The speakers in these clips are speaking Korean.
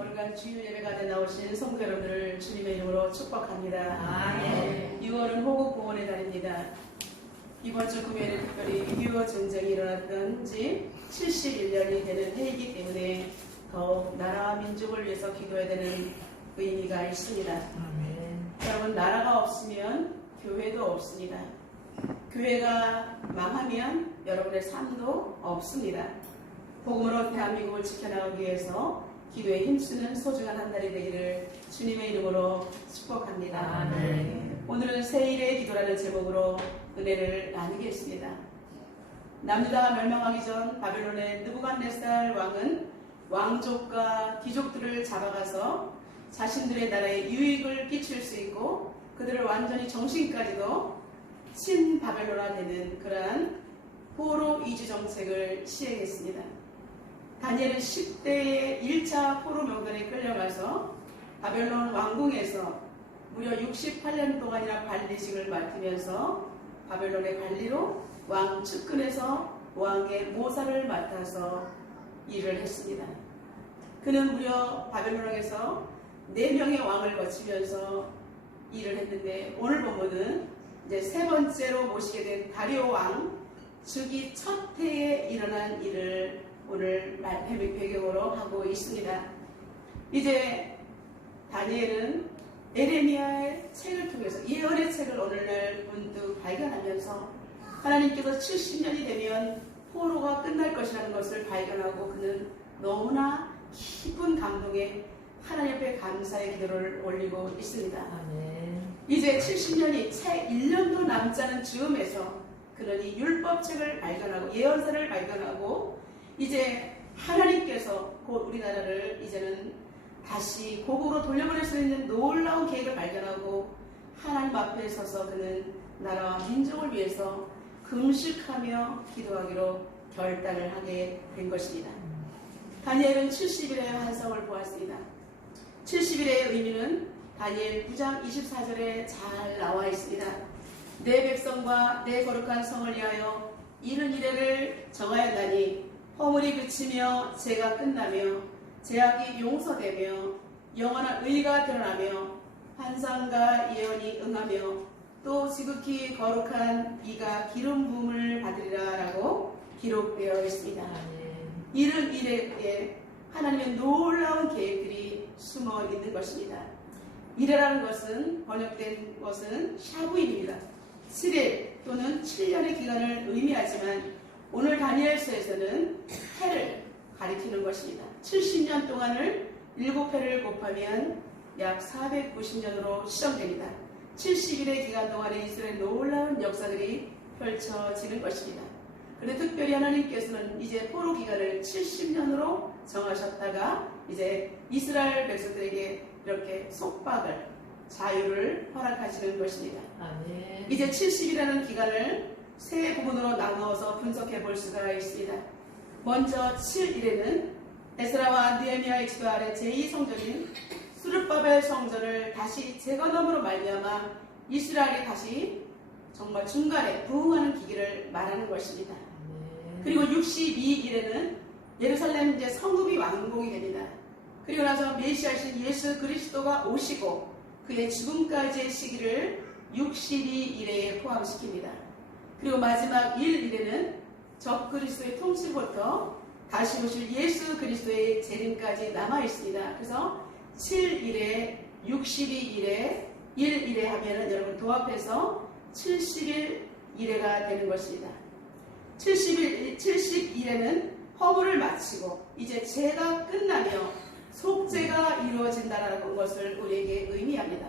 거룩한 주일 예배가에 나오신 성도 여러분을 주님의 이름으로 축복합니다. 아멘. 6월은 호국 봉헌의 달입니다. 이번 주 금요일에 특별히 6.25 전쟁이 일어났던 지 71년이 되는 해이기 때문에 더욱 나라와 민족을 위해서 기도해야 되는 의미가 있습니다. 아멘. 여러분, 나라가 없으면 교회도 없습니다. 교회가 망하면 여러분의 삶도 없습니다. 복음으로 대한민국을 지켜나가기 위해서 기도에 힘쓰는 소중한 한 달이 되기를 주님의 이름으로 축복합니다. 아멘. 오늘은 세일의 기도라는 제목으로 은혜를 나누겠습니다. 남유다가 멸망하기 전 바벨론의 느부갓네살 왕은 왕족과 귀족들을 잡아가서 자신들의 나라에 유익을 끼칠 수 있고 그들을 완전히 정신까지도 친바벨론화되는 그러한 포로 이주 정책을 시행했습니다. 다니엘은 10대의 1차 포로 명단에 끌려가서 바벨론 왕궁에서 무려 68년 동안이나 관리직을 맡으면서 바벨론의 관리로 왕 측근에서 왕의 모사를 맡아서 일을 했습니다. 그는 무려 바벨론 왕에서 4명의 왕을 거치면서 일을 했는데 오늘 본문은 이제 세 번째로 모시게 된 다리오 왕 즉위 첫 해에 일어난 일을 오늘 배경으로 하고 있습니다. 이제 다니엘은 에레미야의 책을 통해서 예언의 책을 오늘날 문득 발견하면서 하나님께서 70년이 되면 포로가 끝날 것이라는 것을 발견하고 그는 너무나 깊은 감동에 하나님 앞에 감사의 기도를 올리고 있습니다. 아멘. 이제 70년이 채 1년도 남지 않은 즈음에서 그는 이 율법책을 발견하고 예언서를 발견하고 이제 하나님께서 곧 우리나라를 이제는 다시 고국으로 돌려보낼 수 있는 놀라운 계획을 발견하고 하나님 앞에 서서 그는 나라와 민족을 위해서 금식하며 기도하기로 결단을 하게 된 것입니다. 다니엘은 70일의 환상을 보았습니다. 70일의 의미는 다니엘 9장 24절에 잘 나와 있습니다. 내 백성과 내 거룩한 성을 위하여 이른 이래를 정하였나니 허물이 그치며 죄가 끝나며 죄악이 용서되며 영원한 의가 드러나며 환상과 예언이 응하며 또 지극히 거룩한 이가 기름 부음을 받으리라 라고 기록되어 있습니다. 이른 이래에 하나님의 놀라운 계획들이 숨어 있는 것입니다. 이래라는 것은 번역된 것은 샤부인입니다. 7일 또는 7년의 기간을 의미하지만 오늘 다니엘서에서는 해를 가리키는 것입니다. 70년 동안을 7회를 곱하면 약 490년으로 시정됩니다. 70일의 기간 동안에 이스라엘의 놀라운 역사들이 펼쳐지는 것입니다. 그런데 특별히 하나님께서는 이제 포로 기간을 70년으로 정하셨다가 이제 이스라엘 백성들에게 이렇게 속박을 자유를 허락하시는 것입니다. 아멘. 이제 70이라는 기간을 세 부분으로 나누어서 분석해 볼 수가 있습니다. 먼저 7일에는 에스라와 느헤미야의 지도 아래 제2성전인 수르바벨 성전을 다시 재건함으로 말미암아 이스라엘이 다시 정말 중간에 부흥하는 기기를 말하는 것입니다. 그리고 62일에는 예루살렘 이제 성읍이 완공이 됩니다. 그리고 나서 메시아이신 예수 그리스도가 오시고 그의 죽음까지의 시기를 62일에 포함시킵니다. 그리고 마지막 1일에는 적 그리스도의 통치부터 다시 오실 예수 그리스도의 재림까지 남아 있습니다. 그래서 7일에 62일에 1일에 하면은 여러분 도합해서 70일 일회가 되는 것입니다. 70일에는 허물을 마치고 이제 죄가 끝나며 속죄가 이루어진다는 것을 우리에게 의미합니다.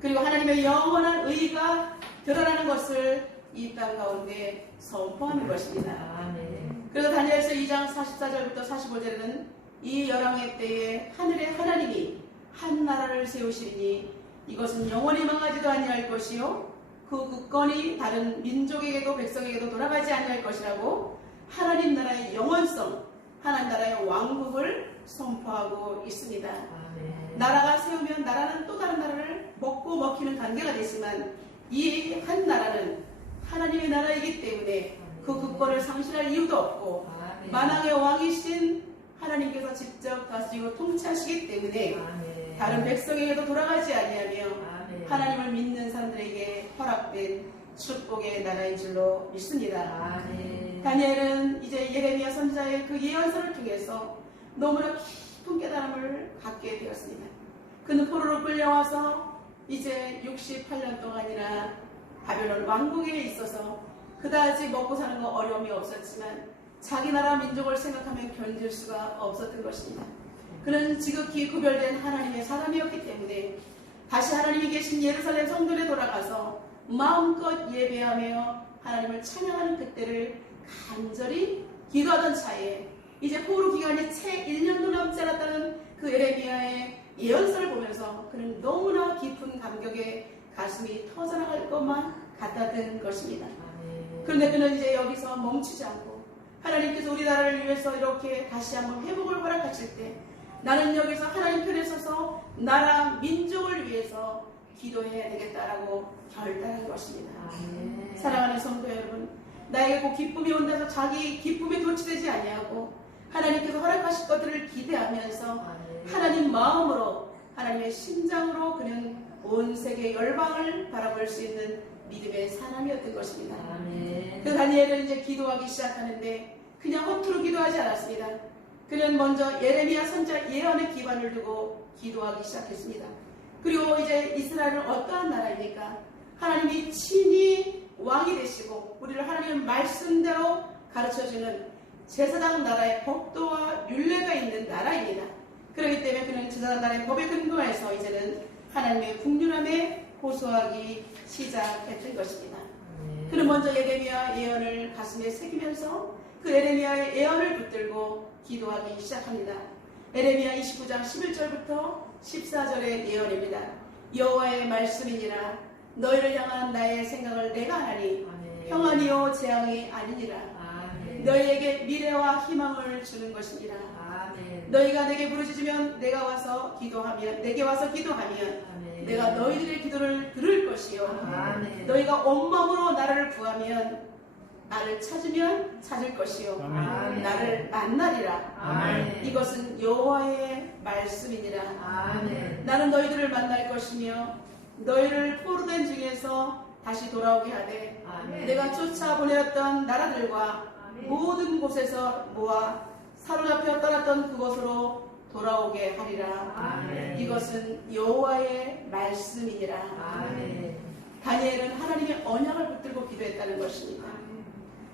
그리고 하나님의 영원한 의가 드러나는 것을 이 땅 가운데 선포하는 것입니다. 아멘. 그래서 다니엘서 2장 44절부터 45절에는 이 열왕의 때에 하늘의 하나님이 한 나라를 세우시니 이것은 영원히 망하지도 아니할 것이요 그 국권이 다른 민족에게도 백성에게도 돌아가지 아니할 것이라고 하나님 나라의 영원성, 하나님 나라의 왕국을 선포하고 있습니다. 아멘. 나라가 세우면 나라는 또 다른 나라를 먹고 먹히는 관계가 되지만 이 한 나라는 하나님의 나라이기 때문에 그 국권을 상실할 이유도 없고 아멘. 만왕의 왕이신 하나님께서 직접 다스리고 통치하시기 때문에 아멘. 다른 백성에게도 돌아가지 아니하며 아멘. 하나님을 믿는 사람들에게 허락된 축복의 나라인 줄로 믿습니다. 아멘. 다니엘은 이제 예레미야 선지자의 그 예언서를 통해서 너무나 깊은 깨달음을 갖게 되었습니다. 그는 포로로 끌려와서 이제 68년 동안이나 바벨론 왕국에 있어서 그다지 먹고 사는 거 어려움이 없었지만 자기 나라 민족을 생각하면 견딜 수가 없었던 것입니다. 그는 지극히 구별된 하나님의 사람이었기 때문에 다시 하나님이 계신 예루살렘 성전에 돌아가서 마음껏 예배하며 하나님을 찬양하는 그때를 간절히 기도하던 차에 이제 포로 기간이 채 1년도 남지 않았다는 그 예레미야의 예언서를 보면서 그는 너무나 깊은 감격에 가슴이 터져나갈 것만 같았던 것입니다. 그런데 그는 이제 여기서 멈추지 않고 하나님께서 우리나라를 위해서 이렇게 다시 한번 회복을 허락하실 때 나는 여기서 하나님 편에 서서 나라 민족을 위해서 기도해야 되겠다라고 결단한 것입니다. 사랑하는 성도 여러분, 나에게 꼭 기쁨이 온다 해서 자기 기쁨에 도취되지 아니하고 하나님께서 허락하실 것들을 기대하면서 하나님 마음으로 하나님의 심장으로 그는 온 세계 열방을 바라볼 수 있는 믿음의 사람이었던 것입니다. 그 다니엘은 이제 기도하기 시작하는데 그냥 허투루 기도하지 않았습니다. 그는 먼저 예레미야 선지자 예언의 기반을 두고 기도하기 시작했습니다. 그리고 이제 이스라엘은 어떠한 나라입니까? 하나님이 친히 왕이 되시고 우리를 하나님의 말씀대로 가르쳐주는 제사장 나라의 법도와 율례가 있는 나라입니다. 그렇기 때문에 그는 제사장 나라의 법에 근거해서 이제는 하나님의 국률함에 호소하기 시작했던 것입니다. 그는 먼저 예레미야 예언을 가슴에 새기면서 그 예레미야의 예언을 붙들고 기도하기 시작합니다. 예레미야 29장 11절부터 14절의 예언입니다. 여호와의 말씀이니라 너희를 향한 나의 생각을 내가 하나니 평안이요 재앙이 아니니라. 너희에게 미래와 희망을 주는 것이니라. 너희가 내게 부르짖으면 내가 와서 기도하면 내게 와서 기도하면 내가 너희들의 기도를 들을 것이요 너희가 온 마음으로 나를 구하면 나를 찾으면 찾을 것이요 나를 만나리라. 이것은 여호와의 말씀이니라. 나는 너희들을 만날 것이며 너희를 포로된 중에서 다시 돌아오게 하되 내가 쫓아보내었던 나라들과 모든 곳에서 모아 사로잡혀 떠났던 그곳으로 돌아오게 하리라. 이것은 여호와의 말씀이니라. 다니엘은 하나님의 언약을 붙들고 기도했다는 것입니다.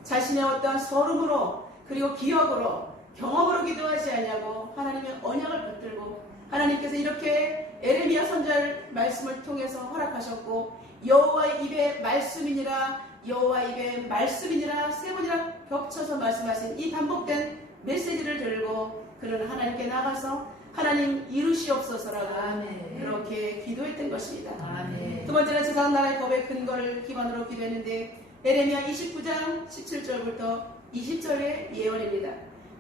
자신의 어떠한 서름으로 그리고 기억으로 경험으로 기도하지 않냐고 하나님의 언약을 붙들고 하나님께서 이렇게 예레미야 선지자의 말씀을 통해서 허락하셨고 여호와의 입에 말씀이니라 여호와의 입에 말씀이니라 세 번이나 겹쳐서 말씀하신 이 반복된 메시지를 들고 그는 하나님께 나가서 하나님 이루시옵소서라고 그렇게 기도했던 것입니다. 두 번째는 제사장 나라의 법의 근거를 기반으로 기도했는데 예레미야 29장 17절부터 20절의 예언입니다.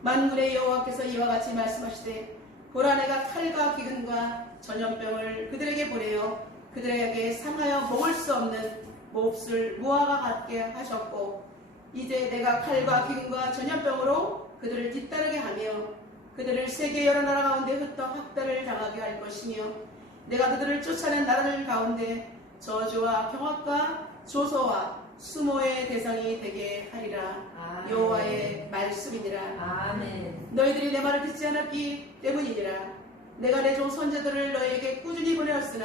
만군의 여호와께서 이와 같이 말씀하시되 보라 내가 칼과 기근과 전염병을 그들에게 보내어 그들에게 상하여 먹을 수 없는 몹쓸 무화과 같게 하셨고 이제 내가 칼과 기근과 전염병으로 그들을 뒤따르게 하며 그들을 세계 여러 나라 가운데 흩어 학대를 당하게 할 것이며 내가 그들을 쫓아낸 나라들 가운데 저주와 경악과 조소와 수모의 대상이 되게 하리라. 여호와의 말씀이니라. 너희들이 내 말을 듣지 않았기 때문이니라. 내가 내 종 선제들을 너희에게 꾸준히 보내었으나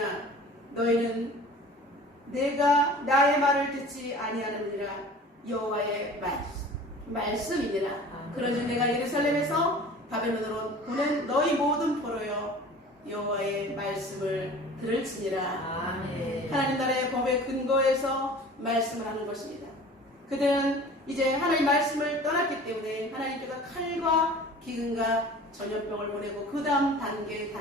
너희는 내가 나의 말을 듣지 아니하느니라. 여호와의 말씀이니라. 그러니 내가 예루살렘에서 바벨론으로 보낸 너희 모든 포로여 여호와의 말씀을 들을지니라. 하나님 나라의 법의 근거에서 말씀을 하는 것입니다. 그들은 이제 하나님 말씀을 떠났기 때문에 하나님께서 칼과 기근과 전염병을 보내고 그 다음 단계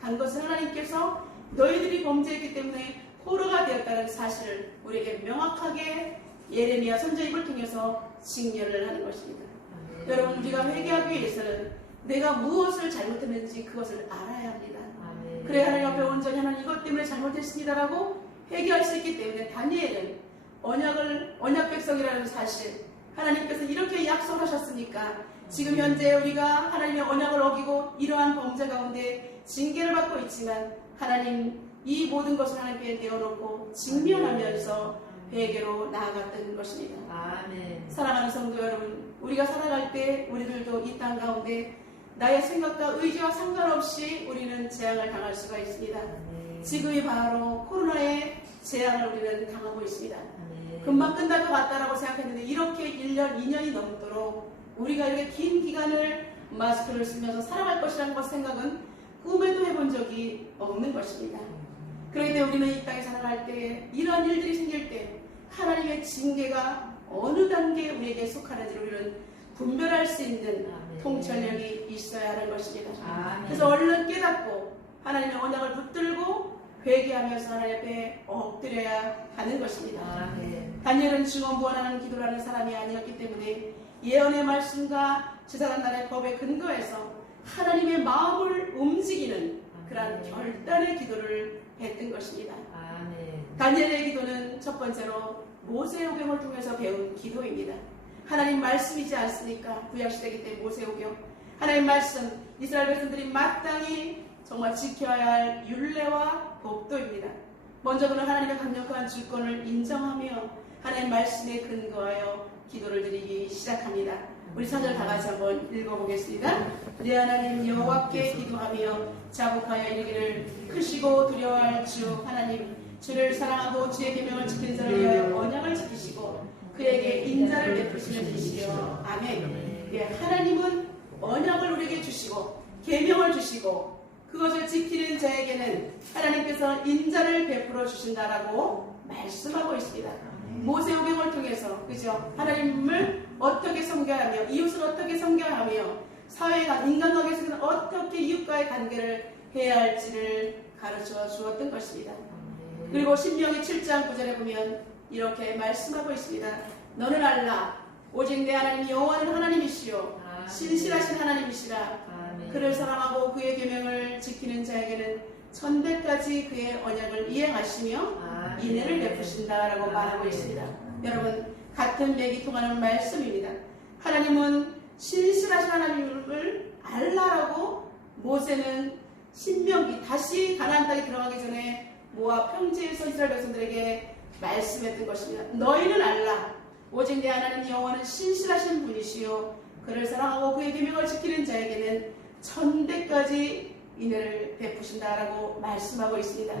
간 것은 하나님께서 너희들이 범죄했기 때문에 포로가 되었다는 사실을 우리에게 명확하게 예레미야 선지자 입을 통해서 직면을 하는 것입니다. 여러분 우리가 회개하기 위해서는 내가 무엇을 잘못했는지 그것을 알아야 합니다. 그래 하나님 앞에 온전히 하나님 이것 때문에 잘못했습니다라고 회개할 수 있기 때문에 다니엘은 언약 백성이라는 사실 하나님께서 이렇게 약속하셨으니까 지금 현재 우리가 하나님의 언약을 어기고 이러한 범죄 가운데 징계를 받고 있지만 하나님 이 모든 것을 하나님께 내어놓고 직면하면서 회개로 나아갔던 것입니다. 아멘. 사랑하는 성도 여러분, 우리가 살아갈 때 우리들도 이 땅 가운데 나의 생각과 의지와 상관없이 우리는 재앙을 당할 수가 있습니다. 지금이 바로 코로나의 재앙을 우리는 당하고 있습니다. 금방 끝날 것 같다라고 생각했는데 이렇게 1년, 2년이 넘도록 우리가 이렇게 긴 기간을 마스크를 쓰면서 살아갈 것이라는 것 생각은 꿈에도 해본 적이 없는 것입니다. 그렇기 때문에 우리는 이 땅에 살아갈 때 이러한 일들이 생길 때 하나님의 징계가 어느 단계에 우리에게 속하는지를 우리는 분별할 수 있는 통찰력이 있어야 하는 것입니다. 그래서 얼른 깨닫고 하나님의 언약을 붙들고 회개하면서 하나님 앞에 엎드려야 하는 것입니다. 다니엘은 증언부원하는 기도를 하는 사람이 아니었기 때문에 예언의 말씀과 제사장날의 법에 근거해서 하나님의 마음을 움직이는 그러한 결단의 기도를 했던 것입니다. 다니엘의 기도는 첫 번째로 모세오경을 통해서 배운 기도입니다. 하나님 말씀이지 않습니까? 구약시대이기 때문에 모세오경, 하나님 말씀, 이스라엘 백성들이 마땅히 정말 지켜야 할 율례와 법도입니다. 먼저 그는 하나님의 강력한 주권을 인정하며 하나님 말씀에 근거하여 기도를 드리기 시작합니다. 우리 4절 다 같이 한번 읽어보겠습니다. 내 하나님 여호와께 기도하며 자복하여 이르기를 크시고 두려워할 주 하나님, 주를 사랑하고 주의 계명을 지키는 자를 위하여 언약을 지키시고 그에게 인자를 베푸시는 이시여. 아멘. 예, 하나님은 언약을 우리에게 주시고 계명을 주시고 그것을 지키는 자에게는 하나님께서 인자를 베풀어 주신다라고 말씀하고 있습니다. 모세오경을 통해서, 그죠? 하나님을 어떻게 섬겨하며 이웃을 어떻게 섬겨하며 사회가 인간관계에서는 어떻게 이웃과의 관계를 해야 할지를 가르쳐 주었던 것입니다. 그리고 신명기 7장 9절에 보면 이렇게 말씀하고 있습니다. 너는 알라 오직 내 하나님 여호와는 하나님이시요 신실하신 하나님이시라. 그를 사랑하고 그의 계명을 지키는 자에게는 천대까지 그의 언약을 이행하시며 인애를 베푸신다라고 말하고 있습니다. 여러분, 같은 맥이 통하는 말씀입니다. 하나님은 신실하신 하나님을 알라라고 모세는 신명기 다시 가나안 땅에 들어가기 전에 모압 평지에서 이스라엘 백성들에게 말씀했던 것입니다. 너희는 알라 오직 내 하나님 여호와는 신실하신 분이시요 그를 사랑하고 그의 계명을 지키는 자에게는 천대까지 인애를 베푸신다라고 말씀하고 있습니다.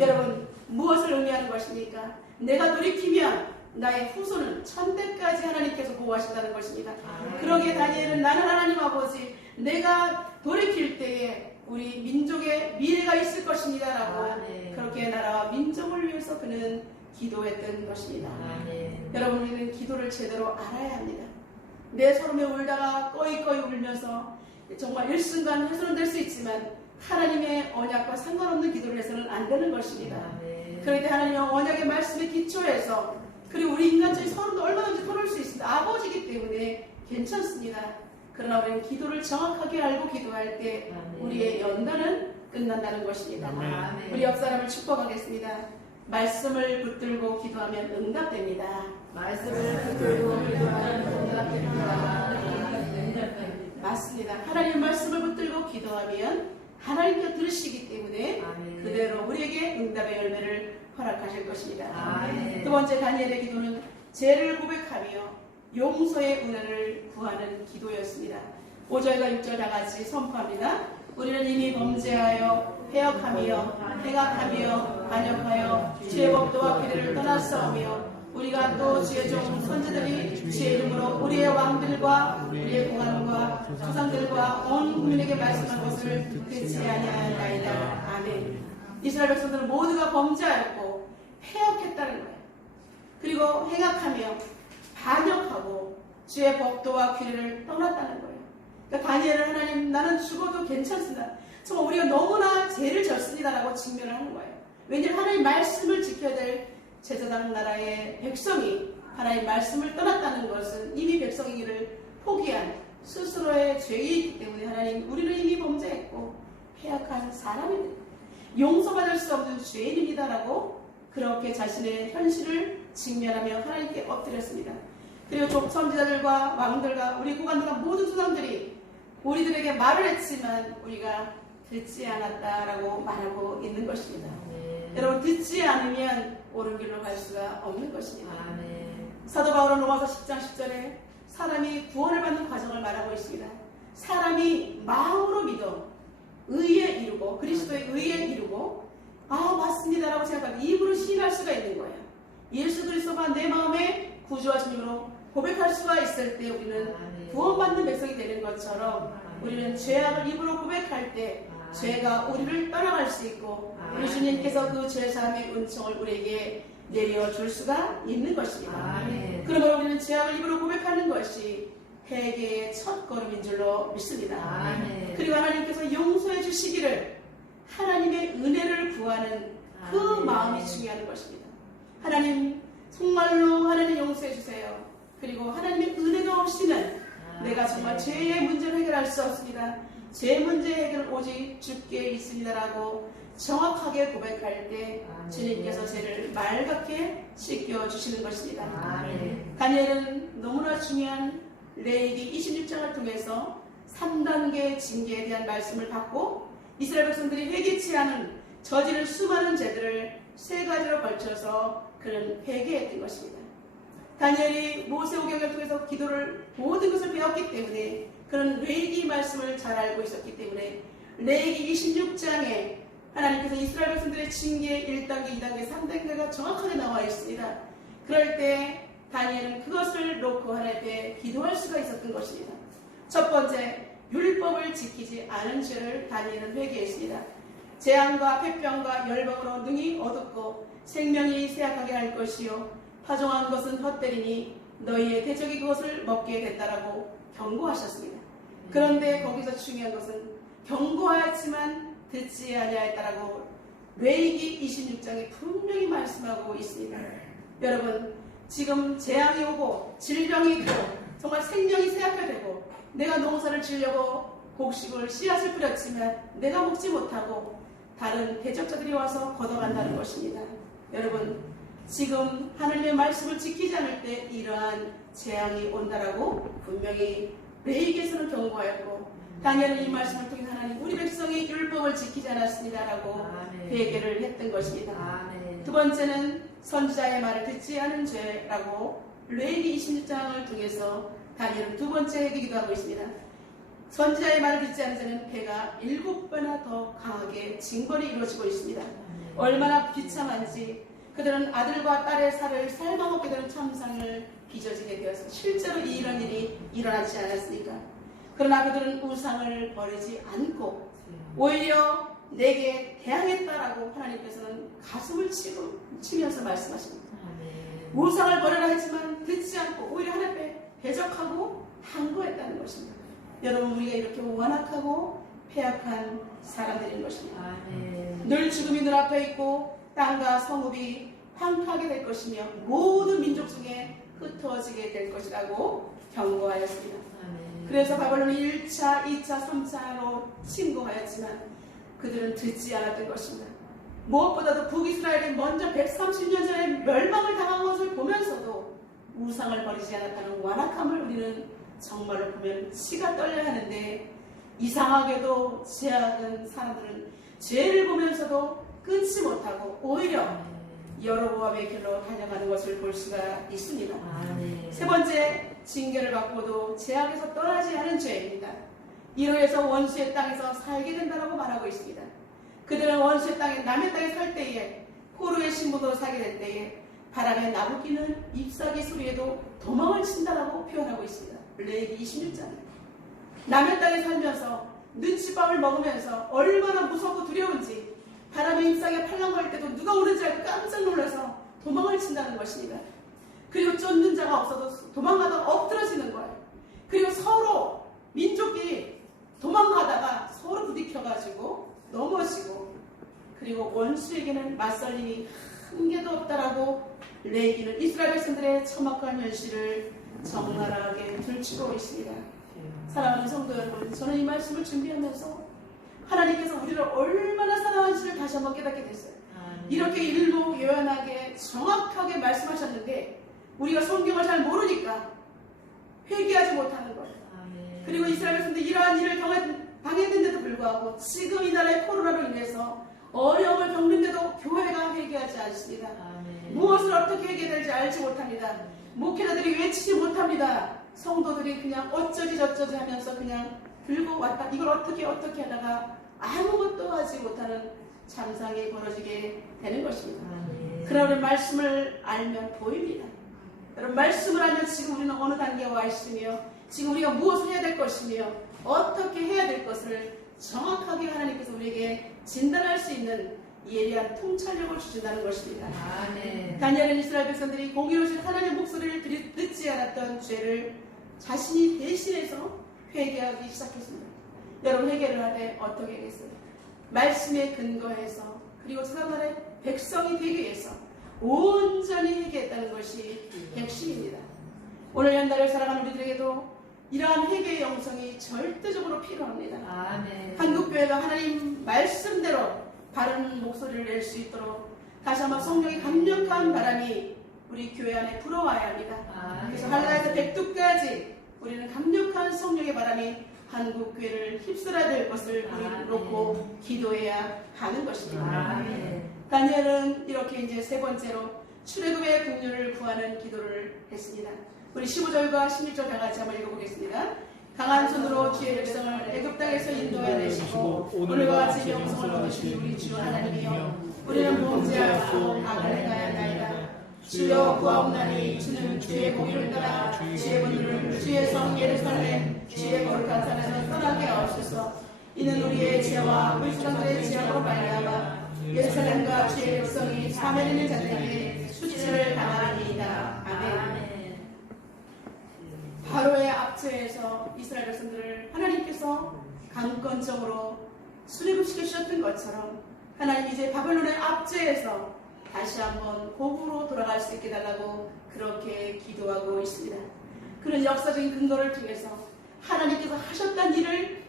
여러분, 무엇을 의미하는 것입니까? 내가 돌이키면 나의 후손은 천대까지 하나님께서 보호하신다는 것입니다. 그러기에 다니엘은 나는 하나님 아버지 내가 돌이킬 때에 우리 민족의 미래가 있을 것입니다라고 그렇게 나라와 민족을 위해서 그는 기도했던 것입니다. 여러분, 우리는 기도를 제대로 알아야 합니다. 내 서름에 울다가 꺼이꺼이 울면서 정말 일순간 훼손될 수 있지만 하나님의 언약과 상관없는 기도를 해서는 안 되는 것입니다. 그럴 때 하나님의 언약의 말씀에 기초해서, 그리고 우리 인간적인 서름도 얼마든지 털을 수 있습니다. 아버지이기 때문에 괜찮습니다. 그러나 우리는 기도를 정확하게 알고 기도할 때 우리의 연단은 끝난다는 것입니다. 우리 옆 사람을 축복하겠습니다. 말씀을 붙들고 기도하면 응답됩니다. 말씀을 붙들고 기도하면 응답됩니다. 맞습니다. 하나님 말씀을 붙들고 기도하면 하나님께 들으시기 때문에 그대로 우리에게 응답의 열매를 허락하실 것입니다. 두 번째 다니엘의 기도는 죄를 고백하며 용서의 은혜를 구하는 기도였습니다. 5절과 6절 다 같이 선포합니다. 우리는 이미 범죄하여 해역하며 행악하며 반역하여 주의 법도와 규례를 떠났사오며 우리가 또 주의 종 선지들이 주의 이름으로 우리의 왕들과 우리의 공안과 조상들과 온 국민에게 말씀한 것을 듣지 아니하였나이다. 아멘. 이스라엘 백성들은 모두가 범죄하였고 해역했다는 거예요. 그리고 행악하며 반역하고 주의 법도와 규례를 떠났다는 거예요. 그러니까 다니엘은 하나님 나는 죽어도 괜찮습니다. 정말 우리가 너무나 죄를 졌습니다라고 직면을 하는 거예요. 왜냐하면 하나님 말씀을 지켜야 될 제사장 나라의 백성이 하나님 말씀을 떠났다는 것은 이미 백성이기를 포기한 스스로의 죄이기 때문에 하나님 우리는 이미 범죄했고 해악한 사람입니다. 용서받을 수 없는 죄인입니다라고 그렇게 자신의 현실을 직면하며 하나님께 엎드렸습니다. 그리고 선지자들과 왕들과 우리 고관들과 모든 수상들이 우리들에게 말을 했지만 우리가 듣지 않았다라고 말하고 있는 것입니다. 아멘. 여러분, 듣지 않으면 옳은 길로 갈 수가 없는 것입니다. 아멘. 사도 바울은 로마서 10장 10절에 사람이 구원을 받는 과정을 말하고 있습니다. 사람이 마음으로 믿어 의에 이르고 그리스도의 의에 이르고 맞습니다라고 생각하고 입으로 시인할 수가 있는 거예요. 예수 그리스도가 내 마음에 구주와 주님으로 고백할 수가 있을 때 우리는 구원받는 백성이 되는 것처럼 우리는 죄악을 입으로 고백할 때 죄가 우리를 떠나갈 수 있고 우리 주님께서 그 죄사함의 은총을 우리에게 내려줄 수가 있는 것입니다. 그러므로 우리는 죄악을 입으로 고백하는 것이 회개의 첫 걸음인 줄로 믿습니다. 그리고 하나님께서 용서해 주시기를 하나님의 은혜를 구하는 그 마음이 중요한 것입니다. 하나님, 정말로 하나님 용서해 주세요. 그리고 하나님의 은혜가 없이는 내가 정말 죄의 문제를 해결할 수 없습니다. 제 문제 해결 오직 주께 있습니다라고 정확하게 고백할 때 주님께서 죄를 맑게 씻겨주시는 것입니다. 다니엘은 너무나 중요한 레위기 26장을 통해서 3단계 징계에 대한 말씀을 받고 이스라엘 백성들이 회개치 않은 저지른 수많은 죄들을 3가지로 걸쳐서 그는 회개했던 것입니다. 다니엘이 모세오경을 통해서 기도를 모든 것을 배웠기 때문에 그런 레위기 말씀을 잘 알고 있었기 때문에 레위기 26장에 하나님께서 이스라엘 백성들의 징계 1단계, 2단계, 3단계가 정확하게 나와 있습니다. 그럴 때 다니엘은 그것을 놓고 하나님께 기도할 수가 있었던 것입니다. 첫 번째, 율법을 지키지 않은 죄를 다니엘은 회개했습니다. 재앙과 폐병과 열방으로 능히 어둡고 생명이 쇠약하게 할 것이요 파종한 것은 헛되리니 너희의 대적이 그것을 먹게 됐다라고 경고하셨습니다. 그런데 거기서 중요한 것은 경고하였지만 듣지 아니하였다라고 레위기 26장에 분명히 말씀하고 있습니다. 여러분, 지금 재앙이 오고 질병이 있고 정말 생명이 쇠약하게 되고 내가 농사를 지으려고 곡식을 씨앗을 뿌렸지만 내가 먹지 못하고 다른 대적자들이 와서 걷어간다는 것입니다. 여러분, 지금 하나님의 말씀을 지키지 않을 때 이러한 재앙이 온다라고 분명히 레위기에서는 경고하였고 다니엘은 이 말씀을 통해 하나님 우리 백성이 율법을 지키지 않았습니다라고 회개를 했던 것입니다. 두 번째는 선지자의 말을 듣지 않은 죄라고 레위기 26장을 통해서 다니엘은 두 번째 회개기도 하고 있습니다. 선지자의 말을 듣지 않은 죄는 배가 7배나 더 강하게 징벌이 이루어지고 있습니다. 얼마나 비참한지 그들은 아들과 딸의 살을 삶아먹게 되는 참상을 빚어지게 되어서 실제로 이런 일이 일어나지 않았으니까. 그러나 그들은 우상을 버리지 않고 오히려 내게 대항했다라고 하나님께서는 가슴을 치면서 말씀하십니다. 우상을 버려라 했지만 듣지 않고 오히려 하나님께 대적하고 항거했다는 것입니다. 여러분, 우리가 이렇게 완악하고 패악한 사람들인 것입니다. 늘 죽음이 눈앞에 있고 땅과 성읍이 황폐하게 될 것이며 모든 민족 중에 흩어지게 될 것이라고 경고하였습니다. 그래서 바벨론이 1차, 2차, 3차로 침공하였지만 그들은 듣지 않았던 것입니다. 무엇보다도 북이스라엘이 먼저 130년 전에 멸망을 당한 것을 보면서도 우상을 버리지 않았다는 완악함을 우리는 정말로 보면 치가 떨려야 하는데 이상하게도 죄악은 사람들은 죄를 보면서도 끊지 못하고 오히려 여로보암의 길로 달려가는 것을 볼 수가 있습니다. 세 번째, 징계를 받고도 죄악에서 떠나지 않은 죄입니다. 이로 해서 원수의 땅에서 살게 된다고 말하고 있습니다. 그들은 원수의 땅에 남의 땅에 살 때에 포로의 신분으로 살게 될 때에 바람에 나부끼는 잎사귀 소리에도 도망을 친다라고 표현하고 있습니다. 레위기 26장에 남의 땅에 살면서 눈칫밥을 먹으면서 얼마나 무섭고 두려운지 바람에 잎사귀가 팔랑거릴 때도 누가 오는지 알고 깜짝 놀라서 도망을 친다는 것입니다. 그리고 쫓는 자가 없어도 도망가다가 엎드러지는 거예요. 그리고 서로 민족끼리 도망가다가 서로 부딪혀가지고 넘어지고 그리고 원수에게는 맞설 힘이 한 개도 없다라고 레위기는 이스라엘 백성들의 첨악한 현실을 적나라하게 들추고 있습니다. 사랑하는 성도 여러분, 저는 이 말씀을 준비하면서 하나님께서 우리를 얼마나 사랑하는지를 다시 한번 깨닫게 됐어요. 이렇게 일목요연하게 정확하게 말씀하셨는데 우리가 성경을 잘 모르니까 회개하지 못하는 것. 아멘. 그리고 이스라엘 백성들이 이러한 일을 당했는데도 불구하고 지금 이 나라의 코로나로 인해서 어려움을 겪는데도 교회가 회개하지 않습니다. 아멘. 무엇을 어떻게 회개해야 될지 알지 못합니다. 목회자들이 외치지 못합니다. 성도들이 그냥 어쩌지 저쩌지 하면서 그냥 들고 왔다. 이걸 어떻게 하다가 아무것도 하지 못하는 참상이 벌어지게 되는 것입니다. 아멘. 그러나 말씀을 알면 보입니다. 여러분 말씀을 알면 지금 우리는 어느 단계에 와 있으며 지금 우리가 무엇을 해야 될 것이며 어떻게 해야 될 것을 정확하게 하나님께서 우리에게 진단할 수 있는 예리한 통찰력을 주신다는 것입니다. 아멘. 다니엘은 이스라엘 백성들이 공의로우신 하나님의 목소리를 듣지 않았던 죄를 자신이 대신해서 회개하기 시작했습니다. 여러분 회개를 하되 어떻게 하겠어요? 말씀에 근거해서 그리고 사람의 백성이 되기 위해서 온전히 회개했다는 것이 핵심입니다. 오늘 현달을 살아가는 우리들에게도 이러한 회개의 영성이 절대적으로 필요합니다. 아멘. 한국교회가 하나님 말씀대로 바른 목소리를 낼 수 있도록 다시 한번 성령의 강력한 바람이 우리 교회 안에 불어와야 합니다. 아멘. 그래서 한라에서 백두까지 우리는 강력한 성령의 바람이 한국교회를 휩쓸어야 될 것을 우리 놓고 기도해야 하는 것입니다. 아멘. 다니엘은 이렇게 이제 세 번째로 출애굽의 긍휼을 구하는 기도를 했습니다. 우리 15절과 16절 다 같이 한번 읽어보겠습니다. 강한 손으로 주의 백성을 애굽 땅에서 인도해내시고 오늘과 같이 명성을 얻으신 우리 주 하나님이여 우리는 범죄하였고 악을 행하였나이다. 주여 구하옵나니 주는 주의 공의를 따라 주의 분들을 주의 성 예루살렘 주의 거룩한 산에서 떠나게 하옵소서. 이는 우리의 죄와 우리 조상들의 죄악으로 말미암아 예루살렘과 주의 백성이 사면에 있는 자들에게 수치를 당하니이다. 아멘. 바로의 압제에서 이스라엘 백성들을 하나님께서 강권적으로 수립시키셨던 것처럼 하나님 이제 바벨론의 압제에서 다시 한번 고국으로 돌아갈 수 있게 달라고 그렇게 기도하고 있습니다. 그런 역사적인 근거를 통해서 하나님께서 하셨던 일을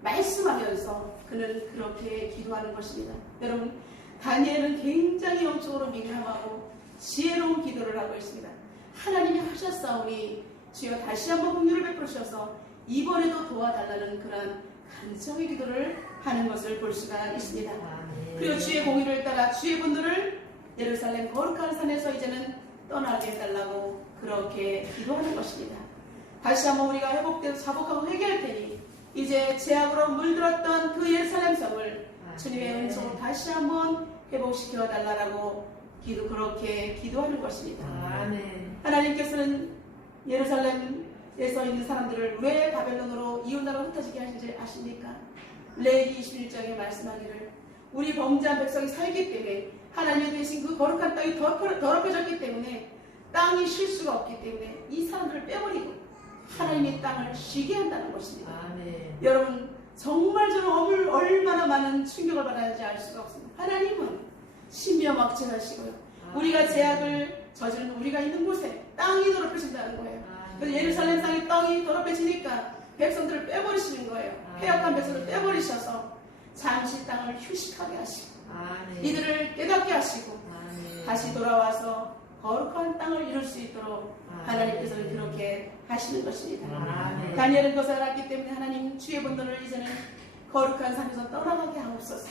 말씀하면서 그는 그렇게 기도하는 것입니다. 여러분 다니엘은 굉장히 영적으로 민감하고 지혜로운 기도를 하고 있습니다. 하나님이 하셨사오니 주여 다시 한번 긍휼을 베푸셔서 이번에도 도와달라는 그런 간청의 기도를 하는 것을 볼 수가 있습니다. 그리고 주의 공의를 따라 주의 분들을 예루살렘 거룩한 산에서 이제는 떠나게 해달라고 그렇게 기도하는 것입니다. 다시 한번 우리가 회복돼서 자복하고 회개할 테니 이제 죄악으로 물들었던 그 예루살렘 성을 주님의 은총으로 다시 한번 회복시켜 달라고 그렇게 기도하는 것입니다. 아멘. 하나님께서는 예루살렘에서 있는 사람들을 왜 바벨론으로 이웃나라로 흩어지게 하신지 아십니까? 레위기 21장에 말씀하기를 우리 범죄한 백성이 살기 때문에 하나님이 대신 그 거룩한 땅이 더럽혀졌기 때문에 땅이 쉴 수가 없기 때문에 이 사람들을 빼버리고 하나님의 땅을 쉬게 한다는 것입니다. 아멘. 여러분 정말 저는 얼마나 많은 충격을 받았는지 알 수가 없습니다. 하나님은 신명확증하시고요. 우리가 죄악을 저지른 우리가 있는 곳에 땅이 더럽혀진다는 거예요. 그래서 예루살렘 땅이 더럽혀지니까 백성들을 빼버리시는 거예요. 패역한 백성들을 빼버리셔서 잠시 땅을 휴식하게 하시고 이들을 깨닫게 하시고 다시 돌아와서 거룩한 땅을 이룰 수 있도록 하나님께서는 그렇게 하시는 것입니다. 다니엘은 그것을 알았기 때문에 하나님 주의 분들을 이제는 거룩한 산에서 떠나가게 하옵소서.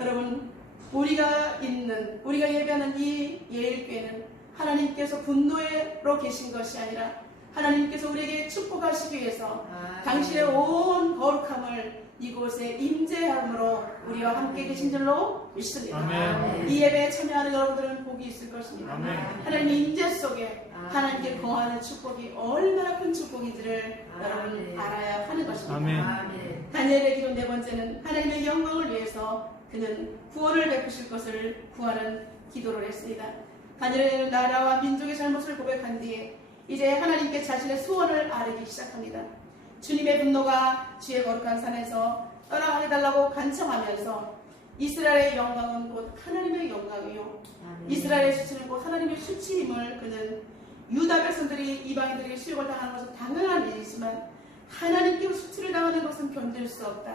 여러분 우리가 예배하는 이 예일교회는 하나님께서 분노로 계신 것이 아니라 하나님께서 우리에게 축복하시기 위해서 당신의 온 거룩함을 이곳에 임재함으로 우리와 함께 계신 줄로 믿습니다. 아멘. 이 예배에 참여하는 여러분들은 복이 있을 것입니다. 아멘. 하나님의 임재 속에 하나님께 거하는 축복이 얼마나 큰 축복인지를 여러분 알아야 하는 것입니다. 아멘. 다니엘의 기도 네 번째는 하나님의 영광을 위해서 그는 구원을 베푸실 것을 구하는 기도를 했습니다. 다니엘은 나라와 민족의 잘못을 고백한 뒤에 이제 하나님께 자신의 소원을 아뢰기 시작합니다. 주님의 분노가 주의 거룩한 산에서 떠나가게 달라고 간청하면서 이스라엘의 영광은 곧 하나님의 영광이요 이스라엘의 수치는 곧 하나님의 수치임을 그는 유다 백성들이 이방인들에게 수욕을 당하는 것은 당연한 일이지만 하나님께 수치를 당하는 것은 견딜 수 없다.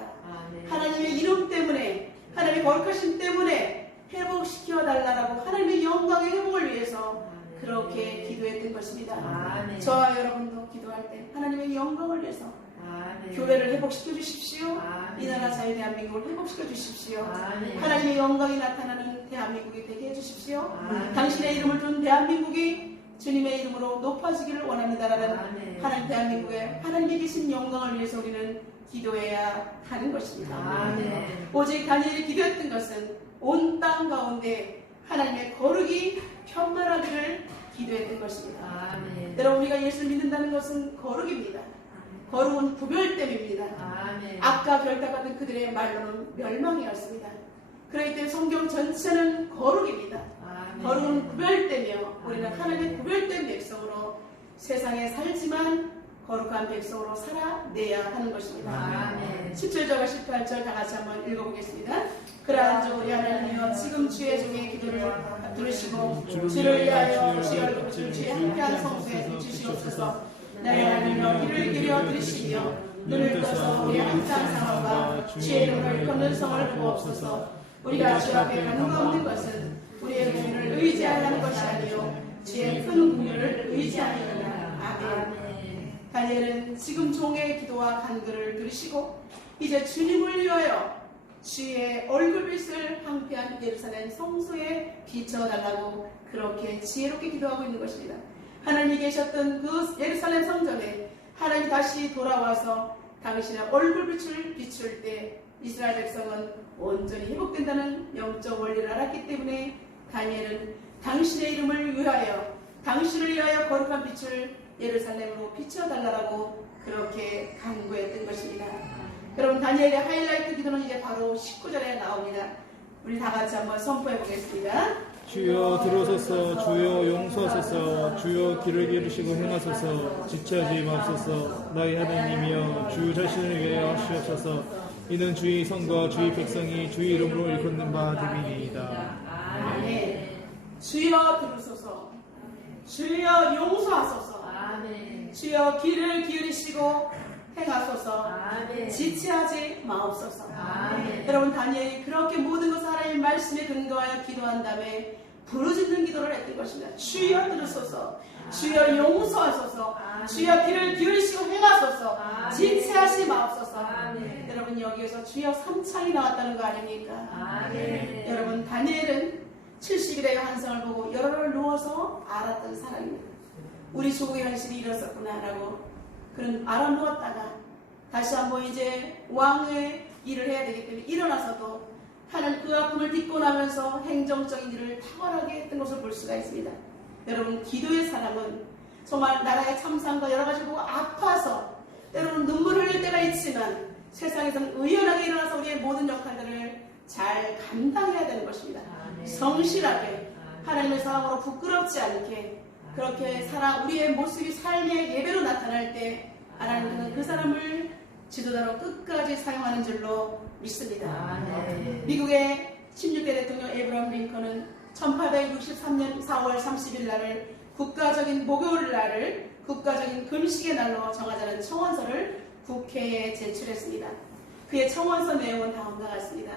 하나님의 이름 때문에 하나님의 거룩하심 때문에 회복시켜 달라고 하나님의 영광의 회복을 위해서 그렇게 기도했던 것입니다. 아멘. 저와 여러분도 기도할 때 하나님의 영광을 위해서 아멘. 교회를 회복시켜 주십시오. 아멘. 이 나라 자유 대한민국을 회복시켜 주십시오. 아멘. 하나님의 영광이 나타나는 대한민국이 되게 해주십시오. 아멘. 당신의 이름을 둔 대한민국이 주님의 이름으로 높아지기를 원합니다라는 아멘. 하나님 대한민국에 하나님이 계신 영광을 위해서 우리는 기도해야 하는 것입니다. 아멘. 오직 다니엘이 기도했던 것은 온 땅 가운데 하나님의 거룩이 편만하기를 기도했던 것입니다. 아멘. 여러분, 우리가 예수를 믿는다는 것은 거룩입니다. 거룩은 구별됨입니다. 아멘. 악과 결탁하던 그들의 말로는 멸망이었습니다. 그렇기 때문에 성경 전체는 거룩입니다. 아멘. 거룩은 구별되며 우리는 하나님의 구별된 백성으로 세상에 살지만 거룩한 백성으로 살아내야 하는 것입니다. 아멘. 17절과 18절 다 같이 한번 읽어보겠습니다. 그러한 주 우리 하나님이여 지금 주의 종의 기도를 들으시고 주를 위하여 주의 얼굴을 주의 함께한 성소에 비추시옵소서. 나의 하나님이여 귀를 기울여 들으시며 눈을 떠서 우리 함께한 상황과 주의 이름을 걷는 성을 보옵소서. 우리가 주 앞에 가는가 없는 것은 우리의 의를 의지하는 것이 아니요 주의 큰 긍휼을 의지하느니라. 아멘. 다니엘은 지금 종의 기도와 간구를 들으시고 이제 주님을 위하여 주의 얼굴빛을 황폐한 예루살렘 성소에 비춰달라고 그렇게 지혜롭게 기도하고 있는 것입니다. 하나님이 계셨던 그 예루살렘 성전에 하나님이 다시 돌아와서 당신의 얼굴빛을 비출 때 이스라엘 백성은 온전히 회복된다는 영적 원리를 알았기 때문에 다니엘은 당신의 이름을 위하여 당신을 위하여 거룩한 빛을 예루살렘으로 비춰달라고 그렇게 간구했던 것입니다. 여러분, 다니엘의 하이라이트 기도는 이제 바로 19절에 나옵니다. 우리 다 같이 한번 선포해 보겠습니다. 주여 들어서서 주여 용서하소서 주여 길을 기르시고 행하소서 지체하지 마옵소서 나의 하나님이여 주 자신을 위하여 하시옵소서 이는 주의 성과 주의 백성이 주의 이름으로 일컫는 바 됨이니이다. 아멘. 주여 들으소서 주여 용서하소서 아멘. 주여 길을 기울이시고 행하소서 아멘. 지체하지 마옵소서. 아멘. 여러분, 다니엘이 그렇게 모든 것을 하나님의 말씀에 근거하여 기도한 다음에 부르짖는 기도를 했던 것입니다. 주여 들으소서 주여 용서하소서 주여 길을 기울이시고 행하소서 지체하지 마옵소서. 아멘. 여러분, 여기에서 주여 3창이 나왔다는 거 아닙니까? 아멘. 여러분, 다니엘은 70일의 환상을 보고 열흘을 누워서 알았던 사람입니다. 우리 조국의 현실이 이렇었구나라고 그는 알아누웠다가 다시 한번 이제 왕의 일을 해야 되기 때문에 일어나서도 하나님 그 아픔을 딛고 나면서 행정적인 일을 탁월하게 했던 것을 볼 수가 있습니다. 여러분, 기도의 사람은 정말 나라의 참상과 여러 가지 보고 아파서 때로는 눈물 흘릴 때가 있지만 세상에서는 의연하게 일어나서 우리의 모든 역할들을 잘 감당해야 되는 것입니다. 성실하게 하나님의 사랑으로 부끄럽지 않게 그렇게 우리의 모습이 삶의 예배로 나타날 때 하나님은 그 사람을 지도자로 끝까지 사용하는 줄로 믿습니다. 아멘. 미국의 16대 대통령 에브라함 링컨은 1863년 4월 30일 날을 국가적인 목요일 날을 국가적인 금식의 날로 정하자는 청원서를 국회에 제출했습니다. 그의 청원서 내용은 다음과 같습니다.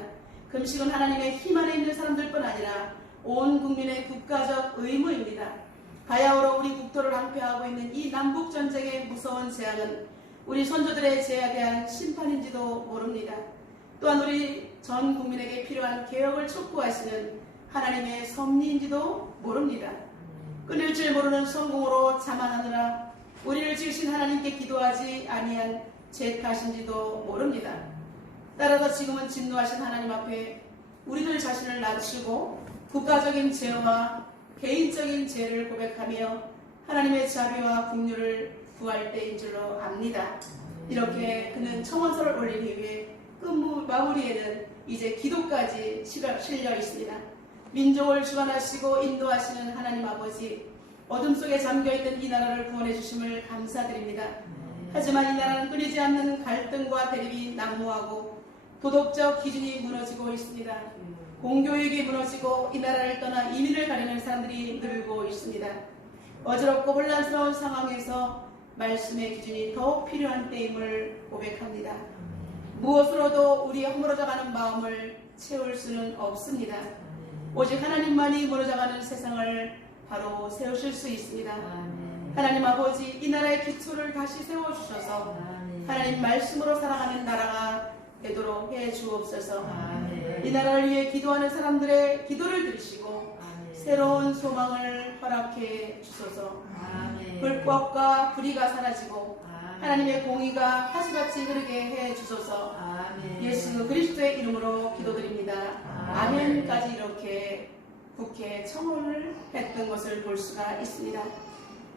금식은 하나님의 힘 안에 있는 사람들뿐 아니라 온 국민의 국가적 의무입니다. 바야흐로 우리 국토를 항폐하고 있는 이 남북전쟁의 무서운 재앙은 우리 선조들의 죄에 대한 심판인지도 모릅니다. 또한 우리 전 국민에게 필요한 개혁을 촉구하시는 하나님의 섭리인지도 모릅니다. 끊을 줄 모르는 성공으로 자만하느라 우리를 지으신 하나님께 기도하지 아니한 죄 탓인지도 모릅니다. 따라서 지금은 진노하신 하나님 앞에 우리들 자신을 낮추고 국가적인 죄와 개인적인 죄를 고백하며 하나님의 자비와 긍휼을 구할 때인 줄로 압니다. 이렇게 그는 청원서를 올리기 위해 끝 마무리에는 이제 기도까지 실려 있습니다. 민족을 주관하시고 인도하시는 하나님 아버지, 어둠 속에 잠겨있는 이 나라를 구원해 주심을 감사드립니다. 하지만 이 나라는 끊이지 않는 갈등과 대립이 난무하고 도덕적 기준이 무너지고 있습니다. 공교육이 무너지고 이 나라를 떠나 이민을 가려는 사람들이 늘고 있습니다. 어지럽고 혼란스러운 상황에서 말씀의 기준이 더욱 필요한 때임을 고백합니다. 무엇으로도 우리의 허물어져가는 마음을 채울 수는 없습니다. 오직 하나님만이 무너져가는 세상을 바로 세우실 수 있습니다. 아멘. 하나님 아버지, 이 나라의 기초를 다시 세워주셔서 아멘. 하나님 말씀으로 살아가는 나라가 되도록 해 주옵소서. 아멘. 이 나라를 위해 기도하는 사람들의 기도를 들으시고 아멘. 새로운 소망을 허락해 주소서. 아멘. 불법과 불의가 사라지고 아멘. 하나님의 공의가 하수같이 흐르게 해 주소서. 아멘. 예수 그리스도의 이름으로 기도드립니다. 아멘까지 이렇게 국회 청원을 했던 것을 볼 수가 있습니다.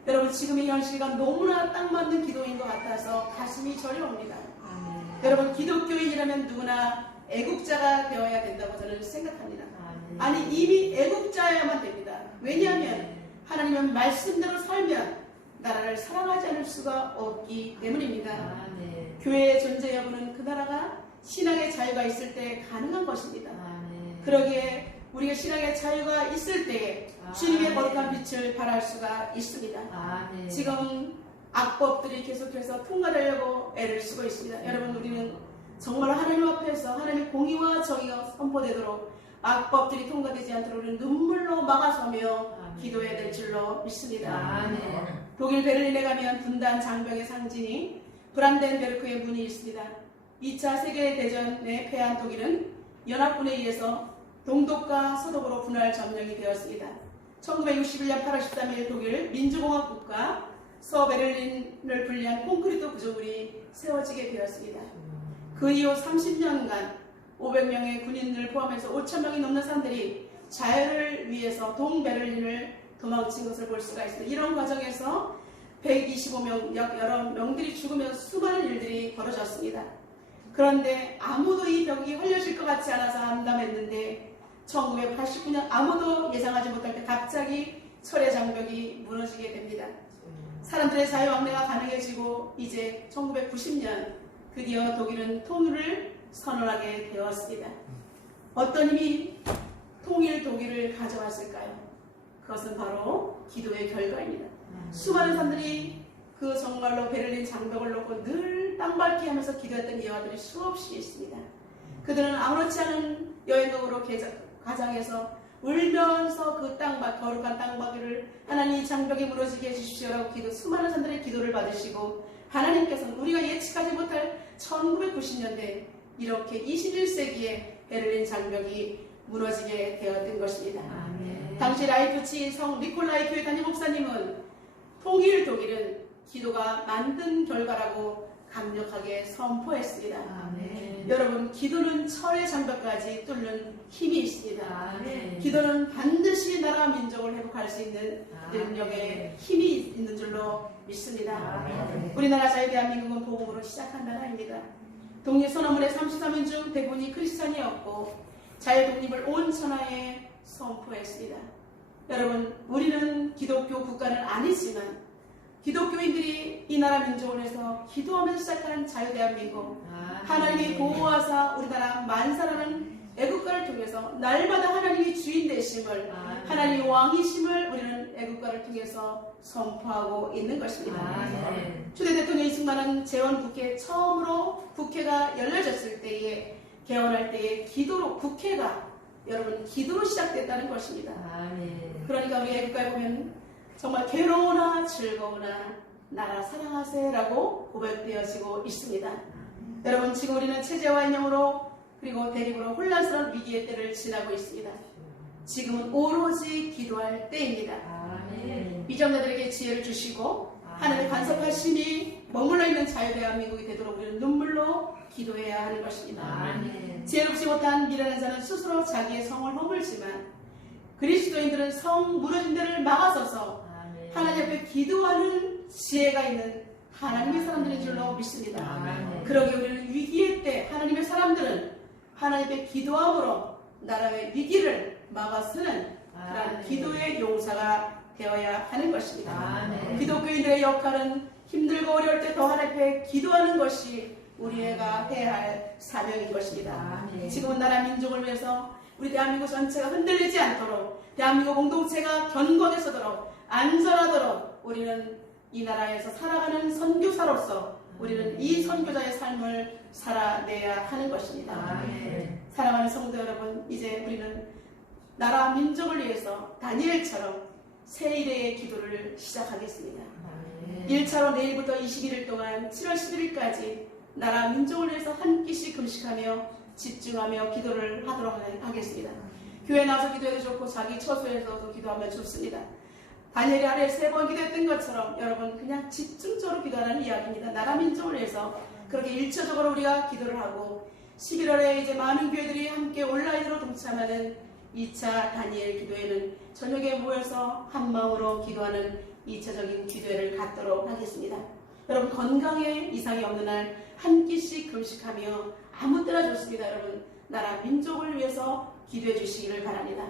여러분, 지금 이 현실과 너무나 딱 맞는 기도인 것 같아서 가슴이 저려옵니다. 아멘. 여러분, 기독교인이라면 누구나 애국자가 되어야 된다고 저는 생각합니다. 아멘. 아니, 이미 애국자여야만 됩니다. 왜냐하면 하나님은 말씀대로 살면 나라를 사랑하지 않을 수가 없기 때문입니다. 아멘. 교회의 존재 여부는 그 나라가 신앙의 자유가 있을 때 가능한 것입니다. 아멘. 그러기에 우리가 신앙의 자유가 있을 때에 주님의 거룩한 빛을 발할 수가 있습니다. 아멘. 지금 악법들이 계속해서 통과되려고 애를 쓰고 있습니다. 여러분, 우리는 정말 하나님 앞에서 하나님의 공의와 정의가 선포되도록 악법들이 통과되지 않도록 우리는 눈물로 막아서며 기도해야 될 줄로 믿습니다. 아멘. 독일 베를린에 가면 분단 장벽의 상징이 브란덴베르크의 문이 있습니다. 2차 세계대전에 패한 독일은 연합군에 의해서 동독과 서독으로 분할 점령이 되었습니다. 1961년 8월 13일 독일 민주공화국과 서베를린을 분리한 콘크리트 구조물이 세워지게 되었습니다. 그 이후 30년간 500명의 군인을 포함해서 5,000명이 넘는 사람들이 자유를 위해서 동베를린을 도망친 것을 볼 수가 있습니다. 이런 과정에서 125명, 여러 명들이 죽으면서 수많은 일들이 벌어졌습니다. 그런데 아무도 이 벽이 헐려질 것 같지 않아서 암담했는데 1989년 아무도 예상하지 못할 때 갑자기 철의 장벽이 무너지게 됩니다. 사람들의 자유왕래가 가능해지고 이제 1990년 드디어 독일은 통일을 선언하게 되었습니다. 어떤 힘이 통일 독일을 가져왔을까요? 그것은 바로 기도의 결과입니다. 수많은 사람들이 그 정말로 베를린 장벽을 놓고 늘 땅밟기 하면서 기도했던 예화들이 수없이 있습니다. 그들은 아무렇지 않은 여행으로 가장해서 울면서 그 거룩한 땅바퀴를 하나님 장벽이 무너지게 해주십시오라고 수많은 사람들의 기도를 받으시고 하나님께서는 우리가 예측하지 못할 1990년대 이렇게 21세기에 베를린 장벽이 무너지게 되었던 것입니다. 아멘. 당시 라이프치 성 니콜라이 교회 담임 목사님은 통일 독일은 기도가 만든 결과라고 강력하게 선포했습니다. 아멘. 여러분, 기도는 철의 장벽까지 뚫는 힘이 있습니다. 아멘. 기도는 반드시 나라와 민족을 회복할 수 있는 능력의 힘이 있는 줄로 믿습니다. 아멘. 우리나라 자유대한민국은 복음으로 시작한 나라입니다. 독립선언문의 33인 중 대부분이 크리스찬이었고 자유독립을 온 천하에 선포했습니다. 여러분, 우리는 기독교 국가는 아니지만 기독교인들이 이 나라 민족을 위해서 기도하면서 시작하는 자유대한민국, 하나님이 보호하사 우리나라 만사라는 애국가를 통해서 날마다 하나님이 주인 되심을, 하나님이 왕이심을 우리는 애국가를 통해서 선포하고 있는 것입니다. 초대 대통령이 승만한 재원국회 처음으로 국회가 열려졌을 때에 개원할 때에 기도로 국회가 여러분 기도로 시작됐다는 것입니다. 그러니까 우리 애국가에 보면 정말 괴로우나 즐거우나 나라 사랑하세라고 고백되어지고 있습니다. 여러분, 지금 우리는 체제와 인형으로 그리고 대립으로 혼란스러운 위기의 때를 지나고 있습니다. 지금은 오로지 기도할 때입니다. 미전자들에게 지혜를 주시고 하나님의 간섭하심이 머물러 있는 자유대한민국이 되도록 우리는 눈물로 기도해야 하는 것입니다. 지혜롭지 못한 미련한 자는 스스로 자기의 성을 허물지만 그리스도인들은 성 무너진 데를 막아서서 하나님 앞에 기도하는 지혜가 있는 하나님의 사람들인 줄로 믿습니다. 그러기 우리는 위기의 때 하나님의 사람들은 하나님 앞에 기도함으로 나라의 위기를 막아서는 그런 기도의 용사가 되어야 하는 것입니다. 기독교인들의 역할은 힘들고 어려울 때 더 하나님 앞에 기도하는 것이 우리가 해야 할 사명인 것입니다. 지금은 나라 민족을 위해서 우리 대한민국 전체가 흔들리지 않도록 대한민국 공동체가 견고하게 서도록 안전하도록 우리는 이 나라에서 살아가는 선교사로서 우리는 이 선교자의 삶을 살아내야 하는 것입니다. 사랑하는 성도 여러분, 이제 우리는 나라 민족을 위해서 다니엘처럼 새 일의 기도를 시작하겠습니다. 아멘. 1차로 내일부터 21일 동안 7월 11일까지 나라 민족을 위해서 한 끼씩 금식하며 집중하며 기도를 하도록 하겠습니다. 교회 나와서 기도해도 좋고 자기 처소에서도 기도하면 좋습니다. 다니엘이 아래 3번 기도했던 것처럼 여러분 그냥 집중적으로 기도하는 이야기입니다. 나라 민족을 위해서 그렇게 일차적으로 우리가 기도를 하고 11월에 이제 많은 교회들이 함께 온라인으로 동참하는 2차 다니엘 기도회는 저녁에 모여서 한 마음으로 기도하는 2차적인 기도회를 갖도록 하겠습니다. 여러분 건강에 이상이 없는 날 한 끼씩 금식하며 아무 때나 좋습니다. 여러분 나라 민족을 위해서 기도해 주시기를 바랍니다.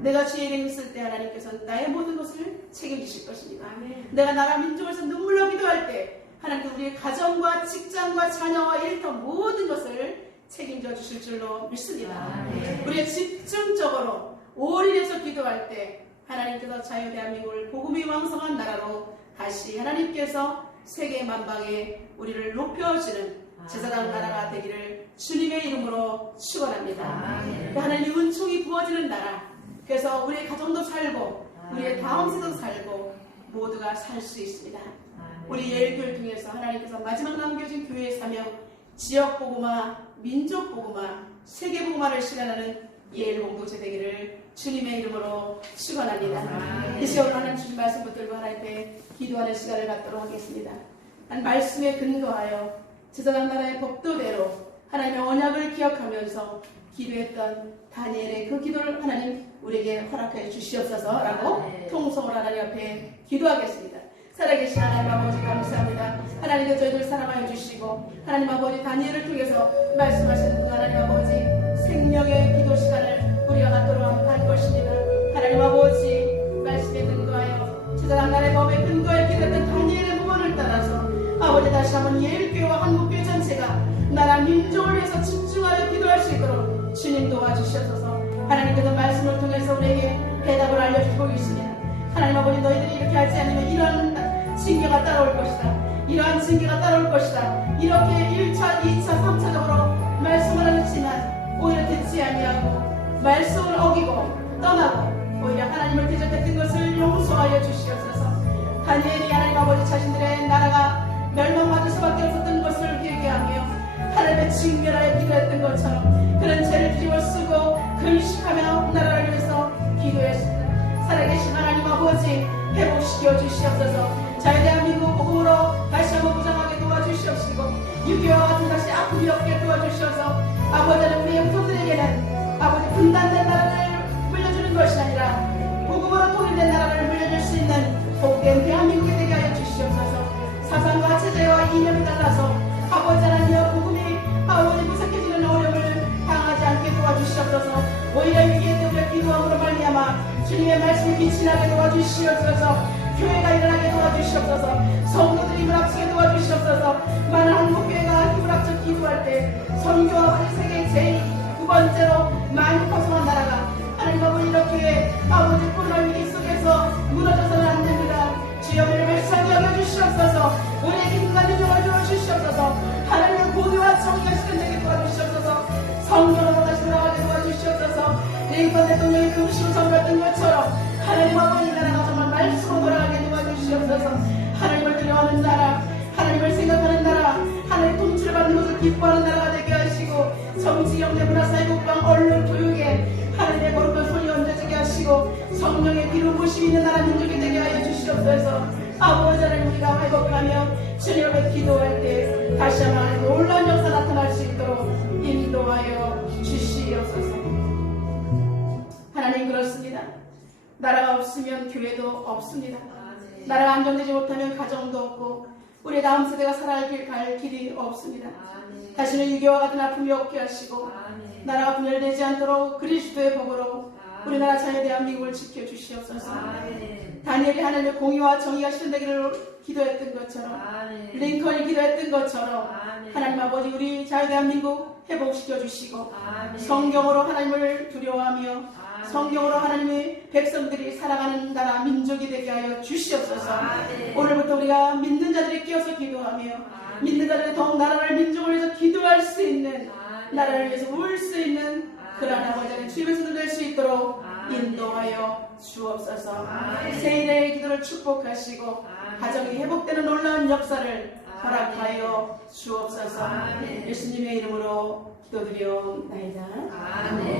내가 주의 이름 있을 때 하나님께서는 나의 모든 것을 책임지실 것입니다. 내가 나라 민족에서 눈물로 기도할 때 하나님께서 우리의 가정과 직장과 자녀와 일터 모든 것을 책임져 주실 줄로 믿습니다. 우리가 집중적으로 올인해서 기도할 때 하나님께서 자유 대한민국을 복음이 왕성한 나라로 다시 하나님께서 세계 만방에 우리를 높여주는 제사장 나라가 되기를 주님의 이름으로 축원합니다. 하나님의 은총이 부어지는 나라, 그래서 우리의 가정도 살고 우리의 다음 세대도 살고 모두가 살 수 있습니다. 우리 예일교회를 통해서 하나님께서 마지막 남겨진 교회의 사명, 지역 복음화, 민족 복음화, 세계 복음화를 실현하는 예일 공동체 되기를 주님의 이름으로 축원합니다. 이 시간 하나님 주신 말씀 붙들고 하나님 앞에 기도하는 시간을 갖도록 하겠습니다. 한 말씀에 근거하여 제사장 나라의 법도대로 하나님의 언약을 기억하면서 기도했던 다니엘의 그 기도를 하나님 우리에게 허락해 주시옵소서라고 통성을 하나님 앞에 기도하겠습니다. 살아계신 하나님 아버지 감사합니다. 하나님께서 저희들 사랑하여 주시고 하나님 아버지 다니엘을 통해서 말씀하시는 그 하나님 아버지 생명의 기도 시간을 우리가 갖도록 할 것입니다. 하나님 아버지 말씀에 근거하여 제사장 나라의 법에 근거해 기도했던 다니엘의 부분을 따라서 아버지 다시 한번 예일교회와 한국교회 전체가 나라 민족을 위해서 집중하여 기도할 수 있도록 주님 도와주시옵소서. 하나님께서 말씀을 통해서 우리에게 대답을 알려주고 있습니다. 하나님 아버지 너희들이 이렇게 하지 않으면 이러한 징계가 따라올 것이다. 이러한 징계가 따라올 것이다. 이렇게 1차, 2차, 3차적으로 말씀을 하셨지만 오히려 듣지 아니하고 말씀을 어기고 떠나고 오히려 하나님을 대적했던 것을 용서하여 주시옵소서. 다니엘이 하나님 아버지 자신들의 나라가 멸망받을 수밖에 없었던 것을 회개하며 하나님의 징계하여 기도했던 것처럼 그런 죄를 뒤집어 쓰고 금식하며 나라를 위해서 기도했습니다. 살아계신 하나님 아버지 회복시켜 주시옵소서. 자유 대한민국 복음으로 다시 한번 무장하게 도와주시옵시고 6.25와 같은 다시 아픔이 없게 도와주시옵소서. 아버지는 우리의 후손들에게는 아버지 분단된 나라를 물려주는 것이 아니라 복음으로 통일된 나라를 물려줄 수 있는 복된 대한민국이 되게 하여 주시옵소서. 사상과 체제와 이념이 달라서 아버지 하나님의 복음이 아버지 무색해지는 어려움을 당하지 않게 도와주시옵소서. 오히려 위기에 때문에 기도함으로 말미암아 주님의 말씀이 빛이 나게 도와주시옵소서. 교회가 일어나게 도와주시옵소서. 성도들이 힘을 합치게 도와주시옵소서. 많은 한국교회가 힘을 합쳐 기도할 때 선교 아버지 세계 제2번째로 많이 퍼져난 나라가 하나님 아버지 이렇게 아버지 코로나 위기 속에서 무너져서는 안 됩니다. 주여 우리를 불쌍히 여겨주시옵소서. 우리에게 힘과 능력을 주시옵소서. 하나님의 공의와 정의가 실현되게 도와주시옵소서. 성령으로 다시 돌아가게 도와주시옵소서. 링컨 대통령이 금식을 선포했던 것처럼 하나님 아버지 나라가 정말 말씀으로 돌아가게 도와주시옵소서. 하나님을 두려워하는 나라, 하나님을 생각하는 나라, 하나님의 통치를 받는 것을 기뻐하는 나라가 되게 하시고 정치, 영내, 문화, 사회, 국방, 언론, 교육에 하나님의 거룩한 손이 얹어지게 하시고 성령의 기름 부심이 있는 나라 민족이 되게 하여 주시옵소서. 아버지 하나님 우리가 회복하며 주님 앞에 기도할 때 다시 한번 하나님의 놀라운 역사 나타날 수 있도록 인도하여 주시옵소서. 하나님 그렇습니다. 나라가 없으면 교회도 없습니다. 나라가 안정되지 못하면 가정도 없고 우리 다음 세대가 살아갈 갈 길이 없습니다. 다시는 유교와 같은 아픔이 없게 하시고 나라가 분열되지 않도록 그리스도의 복으로 우리나라 자유 대한민국을 지켜주시옵소서. 다니엘이 하나님의 공의와 정의가 실현되기를 기도했던 것처럼 링컨이 기도했던 것처럼 하나님 아버지 우리 자유 대한민국 회복시켜 주시고 성경으로 하나님을 두려워하며 성경으로 하나님의 백성들이 살아가는 나라 민족이 되게 하여 주시옵소서. 오늘부터 우리가 믿는 자들이 끼어서 기도하며 믿는 자들이 더욱 나라를 민족을 위해서 기도할 수 있는 나라를 위해서 모을 수 있는 그러한 아버지의 주님의 손을 낼 수 있도록 인도하여 주옵소서. 아멘. 세일의 기도를 축복하시고 아멘. 가정이 회복되는 놀라운 역사를 아멘. 허락하여 주옵소서. 아멘. 예수님의 이름으로 기도드리옵나이다. 아멘.